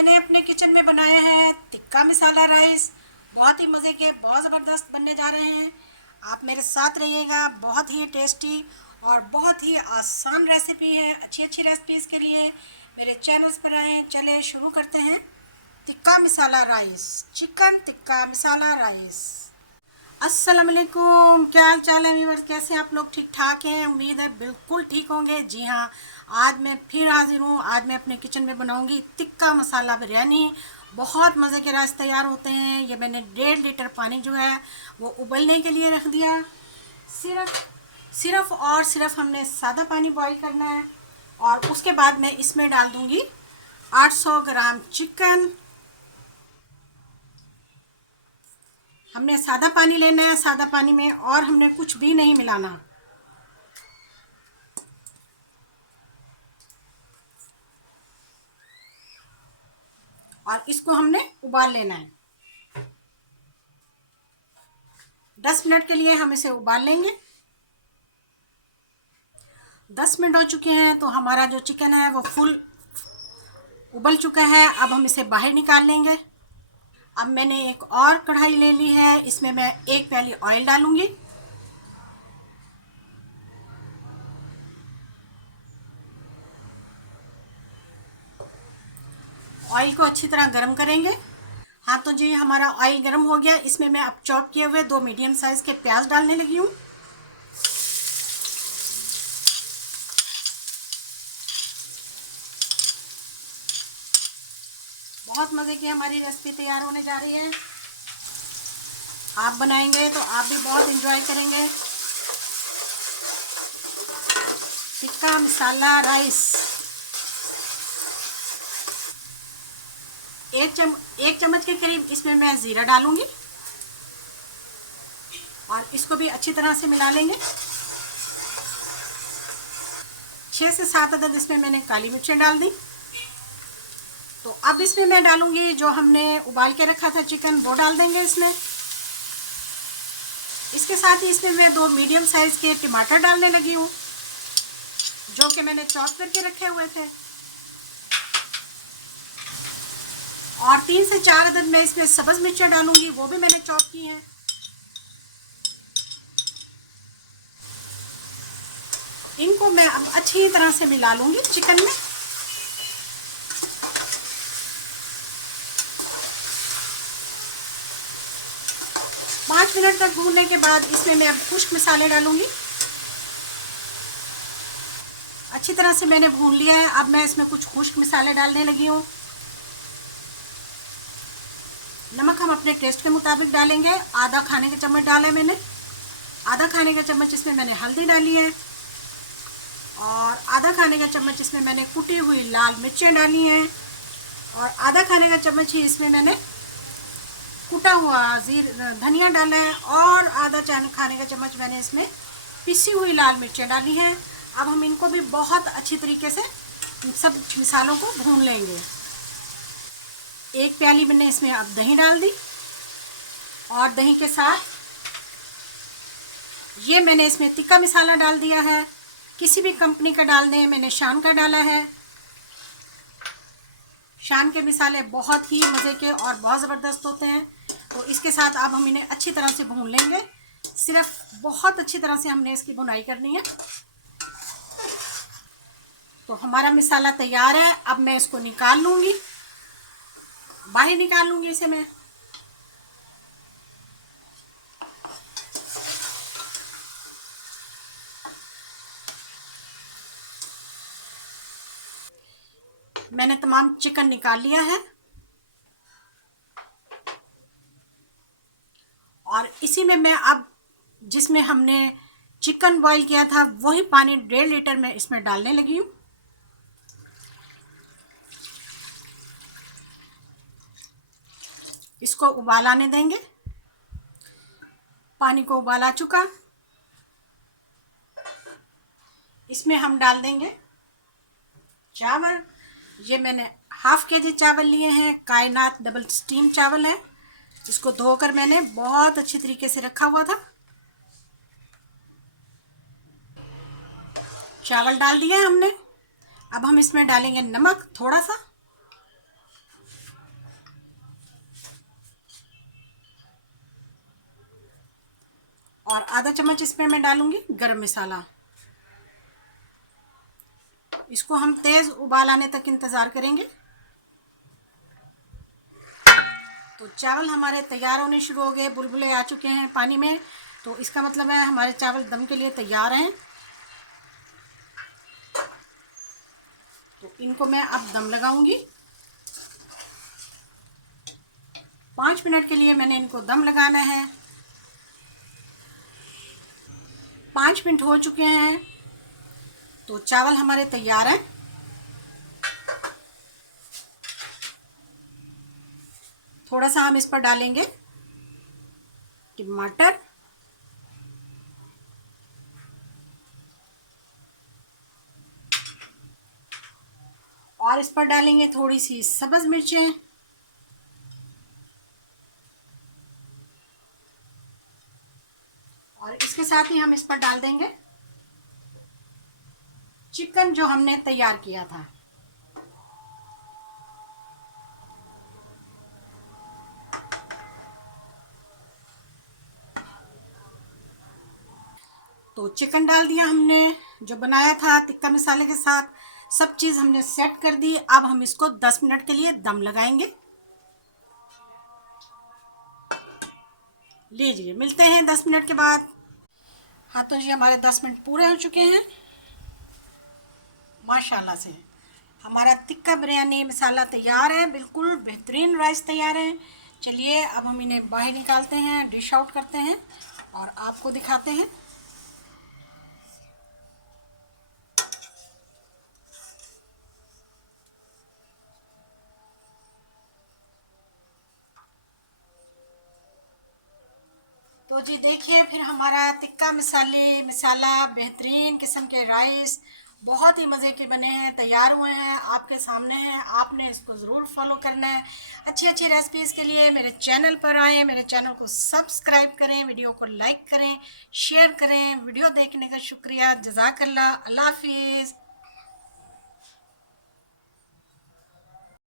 मैंने अपने किचन में बनाया है टिक्का मसाला राइस। बहुत ही मज़े के, बहुत ज़बरदस्त बनने जा रहे हैं। आप मेरे साथ रहिएगा। बहुत ही टेस्टी और बहुत ही आसान रेसिपी है। अच्छी अच्छी रेसिपीज़ के लिए मेरे चैनल्स पर आएँ। चले शुरू करते हैं। Tikka masala rice, chicken tikka masala rice. अस्सलाम वालेकुम, क्या हाल चाल है व्यूअर्स? कैसे आप लोग? ठीक ठाक हैं? उम्मीद है बिल्कुल ठीक होंगे। जी हाँ, आज मैं फिर हाजिर हूँ। आज मैं अपने किचन में बनाऊंगी टिक्का मसाला बिरयानी। बहुत मज़े के राइस तैयार होते हैं। ये मैंने 1.5 लीटर पानी जो है वो उबलने के लिए रख दिया। सिर्फ हमने सादा पानी बॉईल करना है और उसके बाद मैं इसमें डाल दूँगी 800 ग्राम चिकन। हमने सादा पानी लेना है। सादा पानी में और हमने कुछ भी नहीं मिलाना। और इसको हमने उबाल लेना है। 10 मिनट के लिए हम इसे उबाल लेंगे। 10 मिनट हो चुके हैं तो हमारा जो चिकन है वो फुल उबल चुका है। अब हम इसे बाहर निकाल लेंगे। अब मैंने एक और कढ़ाई ले ली है। इसमें मैं 1 प्याली ऑयल डालूंगी। ऑयल को अच्छी तरह गर्म करेंगे। हाँ तो जी, हमारा ऑयल गर्म हो गया। इसमें मैं अब चॉप किए हुए 2 मीडियम साइज के प्याज डालने लगी हूँ। बहुत मज़े की हमारी रेसिपी तैयार होने जा रही है। आप बनाएंगे तो आप भी बहुत एंजॉय करेंगे। टिक्का मसाला राइस। एक चम्मच के करीब इसमें मैं ज़ीरा डालूंगी और इसको भी अच्छी तरह से मिला लेंगे। 6 से 7 अदद इसमें मैंने काली मिर्चें डाल दी। तो अब इसमें मैं डालूंगी जो हमने उबाल के रखा था चिकन, वो डाल देंगे इसमें। इसके साथ ही इसमें मैं 2 मीडियम साइज के टमाटर डालने लगी हूँ जो कि मैंने चॉप करके रखे हुए थे। और 3 से 4 अदद मैं इसमें सब्ज़ मिर्चें डालूंगी, वो भी मैंने चॉप की हैं। इनको मैं अब अच्छी तरह से मिला लूंगी चिकन में। पाँच मिनट तक भूनने के बाद इसमें मैं अब खुश्क मसाले डालूंगी। अच्छी तरह से मैंने भून लिया है। अब मैं इसमें कुछ खुश्क मसाले डालने लगी हूँ। नमक हम अपने टेस्ट के मुताबिक डालेंगे। आधा खाने का चम्मच डाला है मैंने। आधा खाने का चम्मच इसमें मैंने हल्दी डाली है और आधा खाने का चम्मच इसमें मैंने कुटी हुई लाल मिर्चें डाली हैं और आधा खाने का चम्मच ही इसमें मैंने कुटा हुआ धनिया डाला है और आधा खाने का चम्मच मैंने इसमें पिसी हुई लाल मिर्चें डाली हैं। अब हम इनको भी बहुत अच्छी तरीके से सब मसालों को भून लेंगे। 1 प्याली मैंने इसमें अब दही डाल दी और दही के साथ ये मैंने इसमें टिक्का मसाला डाल दिया है। किसी भी कंपनी का डाल दें, मैंने शान का डाला है। शान के मसाले बहुत ही मज़े के और बहुत ज़बरदस्त होते हैं। तो इसके साथ अब हम इन्हें अच्छी तरह से भून लेंगे। सिर्फ बहुत अच्छी तरह से हमने इसकी भुनाई करनी है। तो हमारा मसाला तैयार है। अब मैं इसको निकाल लूँगी, बाहर निकाल लूँगी इसे मैं। मैंने तमाम चिकन निकाल लिया है और इसी में मैं अब जिसमें हमने चिकन बॉईल किया था वही पानी 1.5 लीटर में इसमें डालने लगी हूँ। इसको उबाल आने देंगे। पानी को उबाल आ चुका। इसमें हम डाल देंगे चावल। ये मैंने ½ केजी चावल लिए हैं। कायनात डबल स्टीम चावल है। इसको धोकर मैंने बहुत अच्छी तरीके से रखा हुआ था। चावल डाल दिया हमने। अब हम इसमें डालेंगे नमक थोड़ा सा। और आधा चम्मच इसमें मैं डालूंगी गरम मसाला। इसको हम तेज़ उबाल आने तक इंतज़ार करेंगे। तो चावल हमारे तैयार होने शुरू हो गए, बुलबुले आ चुके हैं पानी में, तो इसका मतलब है हमारे चावल दम के लिए तैयार हैं। तो इनको मैं अब दम लगाऊंगी। 5 मिनट के लिए मैंने इनको दम लगाना है। 5 मिनट हो चुके हैं, तो चावल हमारे तैयार हैं। थोड़ा सा हम इस पर डालेंगे टमाटर, और इस पर डालेंगे थोड़ी सी सब्ज़ मिर्चें, और इसके साथ ही हम इस पर डाल देंगे चिकन जो हमने तैयार किया था। तो चिकन डाल दिया हमने जो बनाया था टिक्का मसाले के साथ, सब चीज़ हमने सेट कर दी। अब हम इसको 10 मिनट के लिए दम लगाएंगे। लीजिए, मिलते हैं 10 मिनट के बाद। हाँ तो जी, हमारे 10 मिनट पूरे हो चुके हैं माशाल्लाह से। हमारा टिक्का बिरयानी मसाला तैयार है, बिल्कुल बेहतरीन राइस तैयार है। चलिए अब हम इन्हें बाहर निकालते हैं, डिश आउट करते हैं और आपको दिखाते हैं। तो जी देखिए, फिर हमारा टिक्का मसाला बेहतरीन किस्म के राइस बहुत ही मज़े के बने हैं, तैयार हुए हैं, आपके सामने हैं। आपने इसको ज़रूर फॉलो करना है। अच्छी अच्छी रेसिपीज़ के लिए मेरे चैनल पर आएँ, मेरे चैनल को सब्सक्राइब करें, वीडियो को लाइक करें, शेयर करें। वीडियो देखने का शुक्रिया, जज़ाकल्लाह, अल्लाह हाफिज़।